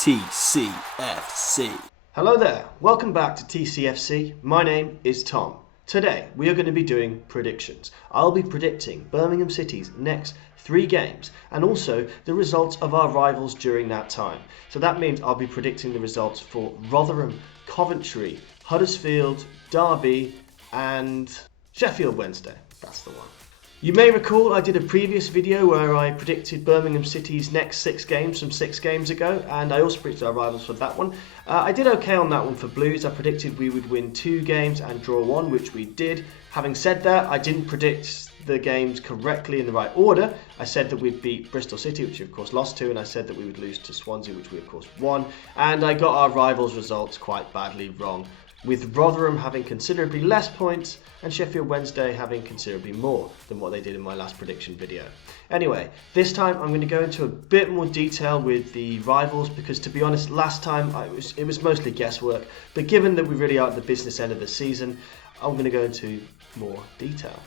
TCFC. Hello there, welcome back to TCFC. My name is Tom. Today we are going to be doing predictions. I'll be predicting Birmingham City's next 3 games and also the results of our rivals during that time. So that means I'll be predicting the results for Rotherham, Coventry, Huddersfield, Derby and Sheffield Wednesday. That's the one. You may recall I did a previous video where I predicted Birmingham City's next 6 games from 6 games ago, and I also predicted our rivals for that one. I did okay on that one for Blues. I predicted we would win 2 games and draw 1, which we did. Having said that, I didn't predict the games correctly in the right order. I said that we'd beat Bristol City, which we of course lost to, and I said that we would lose to Swansea, which we of course won. And I got our rivals' results quite badly wrong, with Rotherham having considerably less points and Sheffield Wednesday having considerably more than what they did in my last prediction video. Anyway, this time I'm going to go into a bit more detail with the rivals because, to be honest, last time it was mostly guesswork, but given that we really are at the business end of the season, I'm going to go into more detail.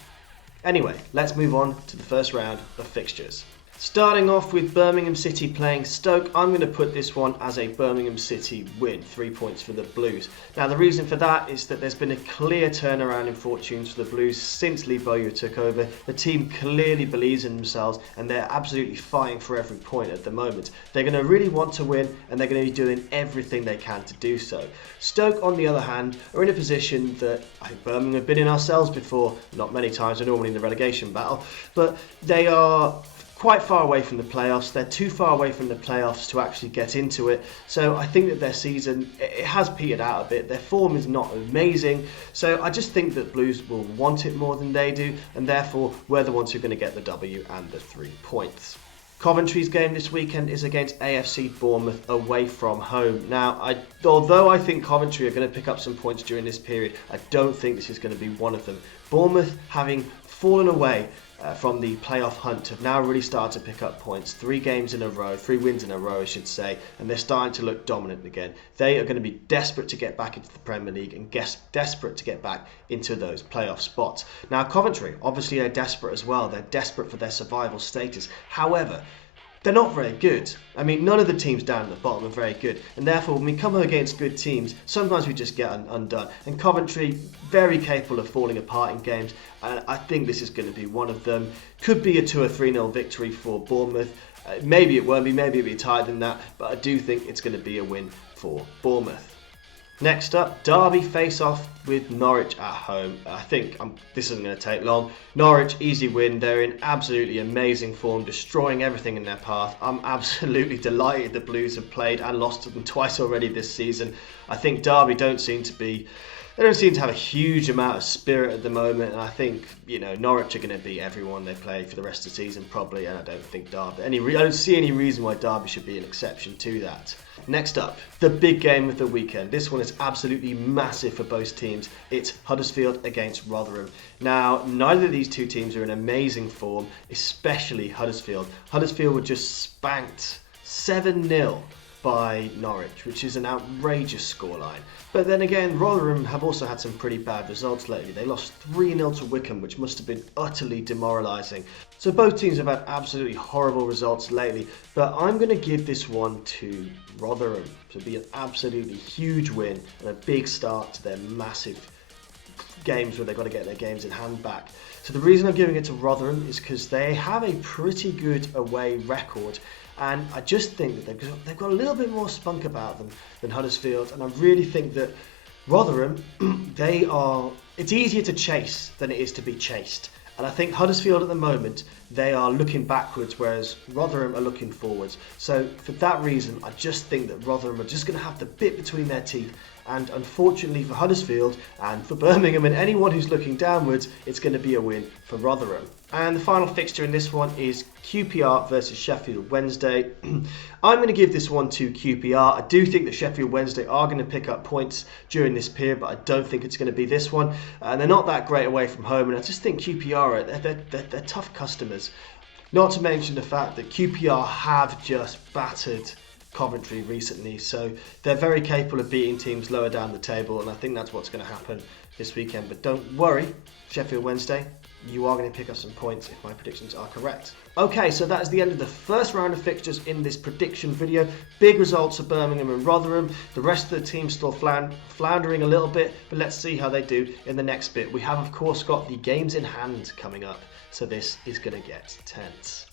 Anyway, let's move on to the first round of fixtures. Starting off with Birmingham City playing Stoke, I'm going to put this one as a Birmingham City win, 3 points for the Blues. Now the reason for that is that there's been a clear turnaround in fortunes for the Blues since Lee Bowyer took over. The team clearly believes in themselves and they're absolutely fighting for every point at the moment. They're going to really want to win and they're going to be doing everything they can to do so. Stoke, on the other hand, are in a position that I think Birmingham have been in ourselves before, not many times, they're normally in the relegation battle, but they are quite far away from the playoffs. They're too far away from the playoffs to actually get into it. So I think that their season, it has petered out a bit. Their form is not amazing. So I just think that Blues will want it more than they do. And therefore, we're the ones who are going to get the W and the 3 points. Coventry's game this weekend is against AFC Bournemouth away from home. Now, although I think Coventry are going to pick up some points during this period, I don't think this is going to be one of them. Bournemouth, having fallen away from the playoff hunt, have now really started to pick up points. 3 wins in a row, I should say, and they're starting to look dominant again. They are going to be desperate to get back into the Premier League and desperate to get back into those playoff spots. Now, Coventry, obviously, are desperate as well. They're desperate for their survival status. However, they're not very good. I mean, none of the teams down at the bottom are very good. And therefore, when we come against good teams, sometimes we just get undone. And Coventry, very capable of falling apart in games. And I think this is going to be one of them. Could be a 2 or 3-0 victory for Bournemouth. Maybe it won't be, maybe it'll be tighter than that. But I do think it's going to be a win for Bournemouth. Next up, Derby face off with Norwich at home. I think this isn't going to take long. Norwich, easy win. They're in absolutely amazing form, destroying everything in their path. I'm absolutely delighted the Blues have played and lost to them twice already this season. I think Derby don't seem to have a huge amount of spirit at the moment, and I think, Norwich are going to beat everyone they play for the rest of the season probably, and I don't think Derby. I don't see any reason why Derby should be an exception to that. Next up, the big game of the weekend. This one is absolutely massive for both teams. It's Huddersfield against Rotherham. Now, neither of these 2 teams are in amazing form, especially Huddersfield. Huddersfield were just spanked 7-0 by Norwich, which is an outrageous scoreline. But then again, Rotherham have also had some pretty bad results lately. They lost 3-0 to Wycombe, which must have been utterly demoralising. So both teams have had absolutely horrible results lately, but I'm going to give this one to Rotherham. So it'll be an absolutely huge win and a big start to their massive games where they've got to get their games in hand back. So the reason I'm giving it to Rotherham is because they have a pretty good away record. And I just think that they've got a little bit more spunk about them than Huddersfield. And I really think that Rotherham, it's easier to chase than it is to be chased. And I think Huddersfield at the moment, they are looking backwards, whereas Rotherham are looking forwards. So for that reason, I just think that Rotherham are just going to have the bit between their teeth. And unfortunately for Huddersfield and for Birmingham and anyone who's looking downwards, it's going to be a win for Rotherham. And the final fixture in this one is QPR versus Sheffield Wednesday. I'm going to give this one to QPR. I do think that Sheffield Wednesday are going to pick up points during this period, but I don't think it's going to be this one. And they're not that great away from home, and I just think QPR, they're tough customers. Not to mention the fact that QPR have just battered Coventry recently, so they're very capable of beating teams lower down the table, and I think that's what's going to happen this weekend. But don't worry, Sheffield Wednesday, you are going to pick up some points if my predictions are correct. Okay, so that is the end of the first round of fixtures in this prediction video. Big results for Birmingham and Rotherham. The rest of the team still floundering a little bit, but let's see how they do in the next bit. We have, of course, got the games in hand coming up, so this is going to get tense.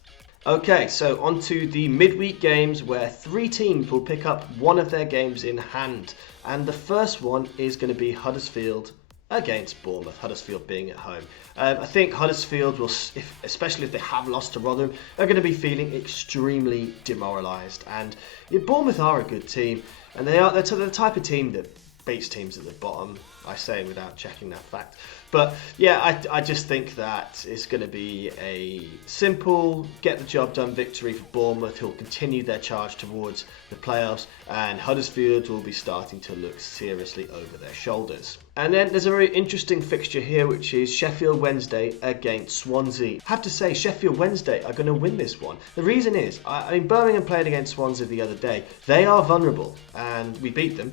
Okay, so on to the midweek games where 3 teams will pick up one of their games in hand. And the first one is going to be Huddersfield against Bournemouth, Huddersfield being at home. I think Huddersfield will, especially if they have lost to Rotherham, are going to be feeling extremely demoralised. And Bournemouth are a good team, and they're the type of team that beats teams at the bottom. I say without checking that fact. But yeah, I just think that it's going to be a simple, get the job done victory for Bournemouth, who'll continue their charge towards the playoffs, and Huddersfield will be starting to look seriously over their shoulders. And then there's a very interesting fixture here, which is Sheffield Wednesday against Swansea. I have to say, Sheffield Wednesday are going to win this one. The reason is, I mean, Birmingham played against Swansea the other day. They are vulnerable, and we beat them.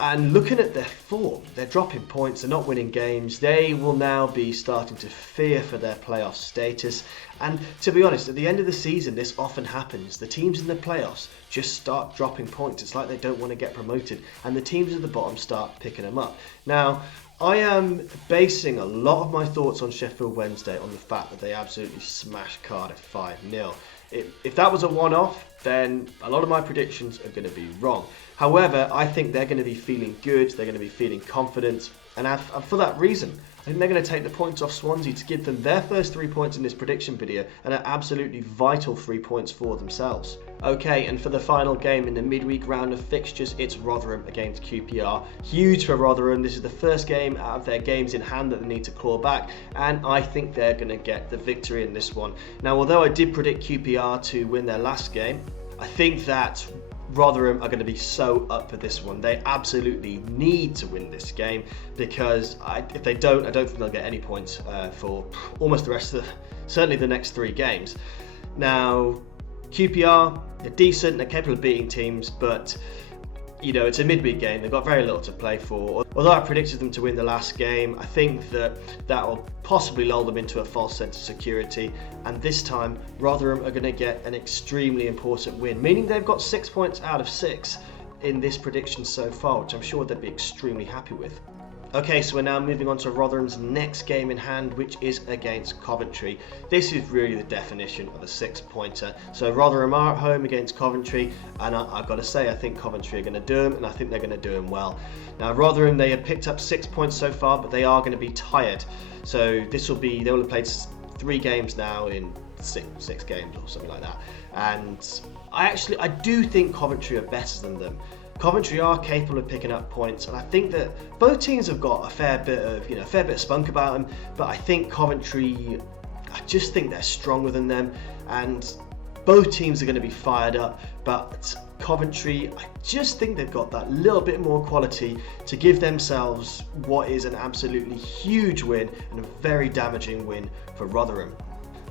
And looking at their form, they're dropping points, they're not winning games. They will now be starting to fear for their playoff status. And to be honest, at the end of the season, this often happens. The teams in the playoffs just start dropping points. It's like they don't want to get promoted. And the teams at the bottom start picking them up. Now, I am basing a lot of my thoughts on Sheffield Wednesday on the fact that they absolutely smashed Cardiff 5-0. If that was a one-off, then a lot of my predictions are going to be wrong. However, I think they're going to be feeling good, they're going to be feeling confident, and for that reason, I think they're going to take the points off Swansea to give them their first 3 points in this prediction video, and are absolutely vital 3 points for themselves. Okay, and for the final game in the midweek round of fixtures, it's Rotherham against QPR. Huge for Rotherham. This is the first game out of their games in hand that they need to claw back, and I think they're going to get the victory in this one. Now, although I did predict QPR to win their last game, I think that Rotherham are going to be so up for this one. They absolutely need to win this game, because if they don't, I don't think they'll get any points for almost the rest of certainly the next 3 games. Now, QPR, they're decent, they're capable of beating teams, but it's a midweek game. They've got very little to play for. Although I predicted them to win the last game, I think that will possibly lull them into a false sense of security. And this time, Rotherham are going to get an extremely important win, meaning they've got 6 points out of 6 in this prediction so far, which I'm sure they'd be extremely happy with. Okay, so we're now moving on to Rotherham's next game in hand, which is against Coventry. This is really the definition of a 6-pointer. So Rotherham are at home against Coventry, and I've got to say, I think Coventry are going to do them, and I think they're going to do them well. Now, Rotherham, they have picked up 6 points so far, but they are going to be tired. So they will have played 3 games now in six games or something like that. And I do think Coventry are better than them. Coventry are capable of picking up points, and I think that both teams have got a fair bit of spunk about them. But I think Coventry, I just think they're stronger than them, and both teams are going to be fired up. But Coventry, I just think they've got that little bit more quality to give themselves what is an absolutely huge win and a very damaging win for Rotherham.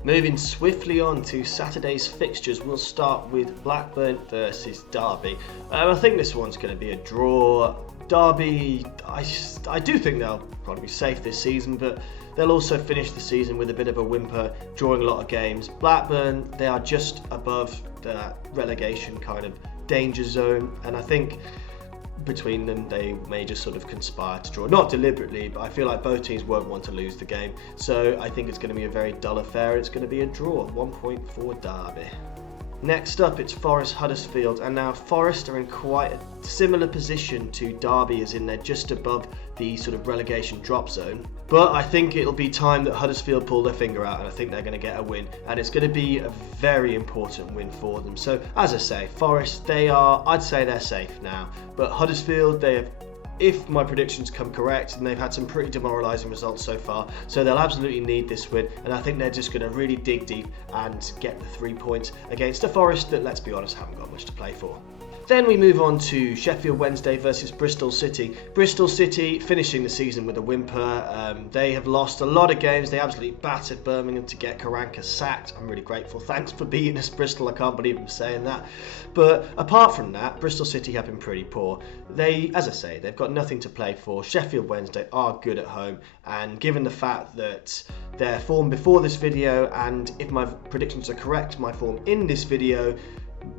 Moving swiftly on to Saturday's fixtures, we'll start with Blackburn versus Derby. I think this one's going to be a draw. Derby, I do think they'll probably be safe this season, but they'll also finish the season with a bit of a whimper, drawing a lot of games. Blackburn, they are just above the relegation kind of danger zone, and I think between them they may just sort of conspire to draw, not deliberately, but I feel like both teams won't want to lose the game, so I think it's going to be a very dull affair. It's going to be a draw, 1 point for Derby. Next up, it's Forest Huddersfield, and now Forest are in quite a similar position to Derby, as in they're just above the sort of relegation drop zone. But I think it'll be time that Huddersfield pull their finger out, and I think they're going to get a win, and it's going to be a very important win for them. So as I say, Forest, I'd say they're safe now, but Huddersfield, if my predictions come correct, and they've had some pretty demoralising results so far, so they'll absolutely need this win, and I think they're just going to really dig deep and get the 3 points against a Forest that, let's be honest, haven't got much to play for. Then we move on to Sheffield Wednesday versus Bristol City. Bristol City finishing the season with a whimper. They have lost a lot of games. They absolutely battered Birmingham to get Karanka sacked. I'm really grateful. Thanks for beating us, Bristol. I can't believe I'm saying that. But apart from that, Bristol City have been pretty poor. As I say, they've got nothing to play for. Sheffield Wednesday are good at home, and given the fact that their form before this video, and if my predictions are correct, my form in this video,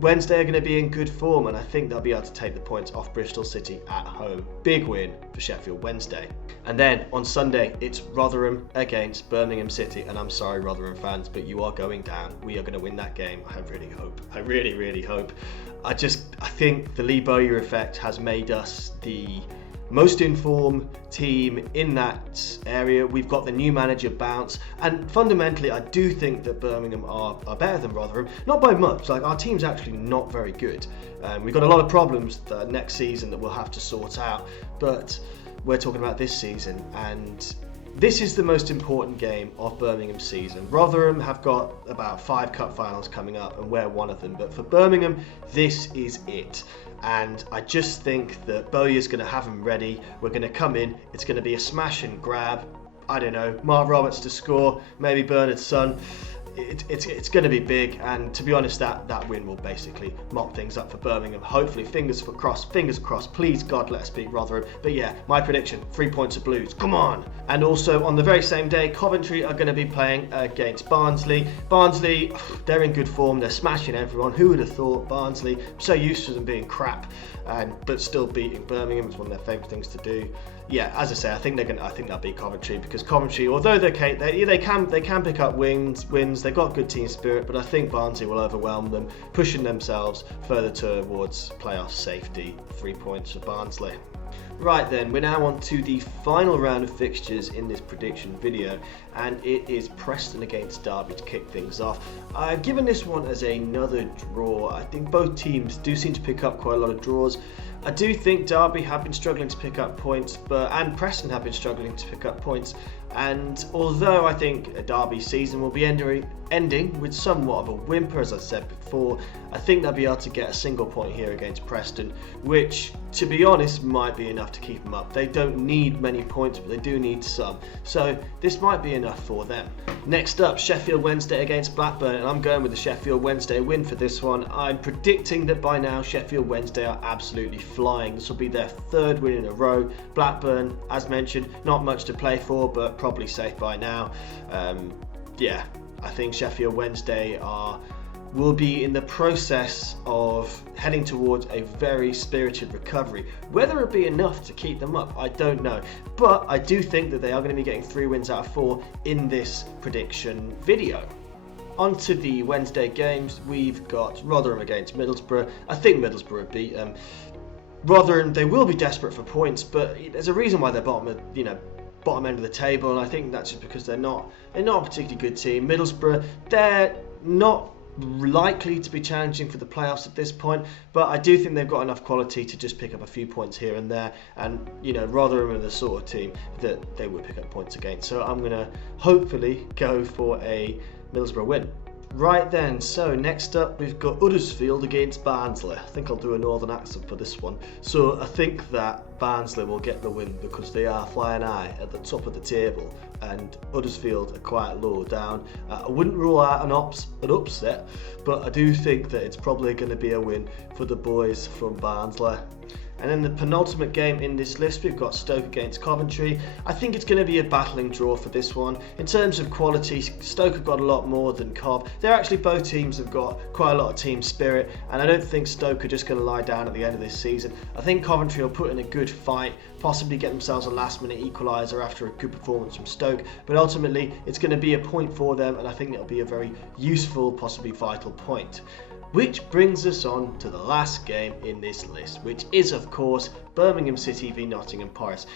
Wednesday are going to be in good form, and I think they'll be able to take the points off Bristol City at home. Big win for Sheffield Wednesday. And then on Sunday, it's Rotherham against Birmingham City, and I'm sorry, Rotherham fans, but you are going down. We are going to win that game. I really hope. I really hope. I think the Lee Bowyer effect has made us the most informed team in that area. We've got the new manager bounce, and fundamentally I do think that Birmingham are better than Rotherham, not by much. Like, our team's actually not very good. We've got a lot of problems next season that we'll have to sort out, but we're talking about this season, and this is the most important game of Birmingham's season. Rotherham have got about 5 cup finals coming up, and we're one of them. But for Birmingham, this is it. And I just think that Bowyer's going to have them ready. We're going to come in. It's going to be a smash and grab. I don't know, Mark Roberts to score, maybe Bernard's son. It's going to be big, and to be honest, that win will basically mop things up for Birmingham. Hopefully, fingers crossed, please God, let us beat Rotherham. But yeah, my prediction, 3 points of Blues, come on! And also on the very same day, Coventry are going to be playing against Barnsley. Barnsley, they're in good form, they're smashing everyone. Who would have thought? Barnsley, I'm so used to them being crap, but still beating Birmingham is one of their favourite things to do. Yeah, as I say, I think they'll beat Coventry, because Coventry, although they can pick up wins, they've got good team spirit, but I think Barnsley will overwhelm them, pushing themselves further towards playoff safety. 3 points for Barnsley. Right then, we're now on to the final round of fixtures in this prediction video, and it is Preston against Derby to kick things off. I've given this one as another draw. I think both teams do seem to pick up quite a lot of draws. I do think Derby have been struggling to pick up points, and Preston have been struggling to pick up points. And although I think Derby's season will be ending with somewhat of a whimper, as I said before, I think they'll be able to get a single point here against Preston, which, to be honest, might be enough to keep them up. They don't need many points, but they do need some. So this might be enough for them. Next up, Sheffield Wednesday against Blackburn, and I'm going with the Sheffield Wednesday win for this one. I'm predicting that by now Sheffield Wednesday are absolutely flying. This will be their 3rd win in a row. Blackburn, as mentioned, not much to play for, but probably safe by now. Yeah, I think Sheffield Wednesday will be in the process of heading towards a very spirited recovery. Whether it be enough to keep them up, I don't know. But I do think that they are going to be getting 3 wins out of 4 in this prediction video. On to the Wednesday games, we've got Rotherham against Middlesbrough. I think Middlesbrough beat Rotherham. They will be desperate for points, but there's a reason why they're bottom end of the table, and I think that's just because they're not a particularly good team. Middlesbrough, they're not likely to be challenging for the playoffs at this point, but I do think they've got enough quality to just pick up a few points here and there, and Rotherham are the sort of team that they would pick up points against. So I'm going to hopefully go for a Middlesbrough win. Right then, so next up we've got Huddersfield against Barnsley. I think I'll do a northern accent for this one. So I think that Barnsley will get the win because they are flying high at the top of the table, and Huddersfield are quite low down. I wouldn't rule out an upset, but I do think that it's probably going to be a win for the boys from Barnsley. And then the penultimate game in this list, we've got Stoke against Coventry. I think it's going to be a battling draw for this one. In terms of quality, Stoke have got a lot more than Cov. They're actually, both teams have got quite a lot of team spirit, and I don't think Stoke are just going to lie down at the end of this season. I think Coventry will put in a good fight, possibly get themselves a last-minute equaliser after a good performance from Stoke, but ultimately it's going to be a point for them, and I think it'll be a very useful, possibly vital point. Which brings us on to the last game in this list, which is, of course, Birmingham City v Nottingham Forest.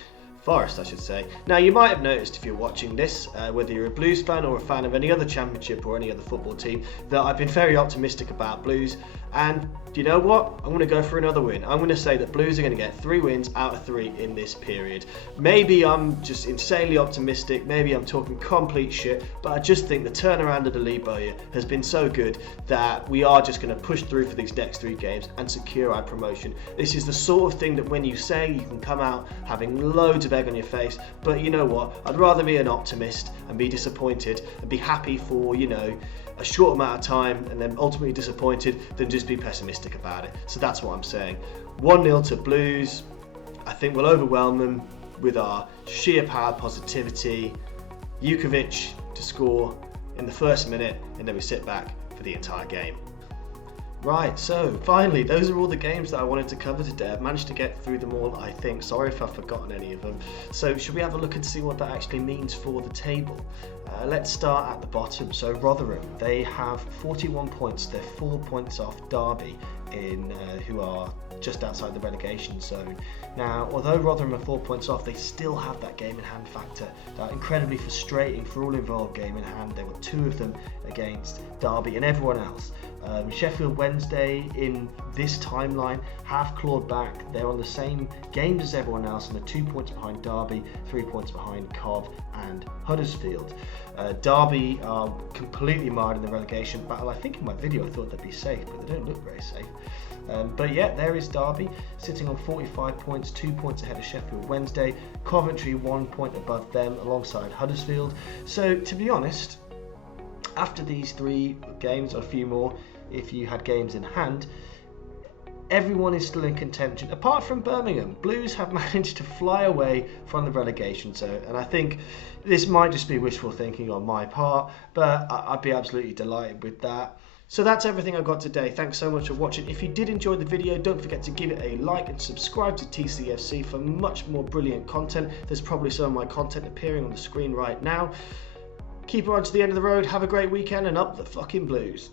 I should say. Now, you might have noticed if you're watching this, whether you're a Blues fan or a fan of any other championship or any other football team, that I've been very optimistic about Blues. And do you know what? I'm going to go for another win. I'm going to say that Blues are going to get 3 wins out of 3 in this period. Maybe I'm just insanely optimistic. Maybe I'm talking complete shit. But I just think the turnaround of the league barrier has been so good that we are just going to push through for these next 3 games and secure our promotion. This is the sort of thing that when you say, you can come out having loads of egg on your face. But you know what? I'd rather be an optimist and be disappointed and be happy for, you know, a short amount of time and then ultimately disappointed than just be pessimistic about it. So that's what I'm saying. 1-0 to Blues. I think we'll overwhelm them with our sheer power, positivity. Jukovic to score in the first minute, and then we sit back for the entire game. Right, so finally, those are all the games that I wanted to cover today. I've managed to get through them all, I think. Sorry if I've forgotten any of them. So should we have a look and see what that actually means for the table? Let's start at the bottom. So Rotherham, they have 41 points. They're 4 points off Derby, who are just outside the relegation zone. Now, although Rotherham are 4 points off, they still have that game in hand factor. That incredibly frustrating for all involved game in hand. There were 2 of them against Derby and everyone else. Sheffield Wednesday in this timeline have clawed back. They're on the same games as everyone else and they're 2 points behind Derby, 3 points behind Cov and Huddersfield. Derby are completely mired in the relegation battle. I think in my video I thought they'd be safe, but they don't look very safe. But yeah, there is Derby sitting on 45 points, 2 points ahead of Sheffield Wednesday. Coventry 1 point above them alongside Huddersfield. So to be honest, after these 3 games, or a few more if you had games in hand, everyone is still in contention apart from Birmingham. Blues have managed to fly away from the relegation zone, and I think this might just be wishful thinking on my part, but I'd be absolutely delighted with that. So that's everything I got today. Thanks so much for watching. If you did enjoy the video, don't forget to give it a like and subscribe to TCFC for much more brilliant content. There's probably some of my content appearing on the screen right now. Keep on to the end of the road, have a great weekend, and up the fucking Blues.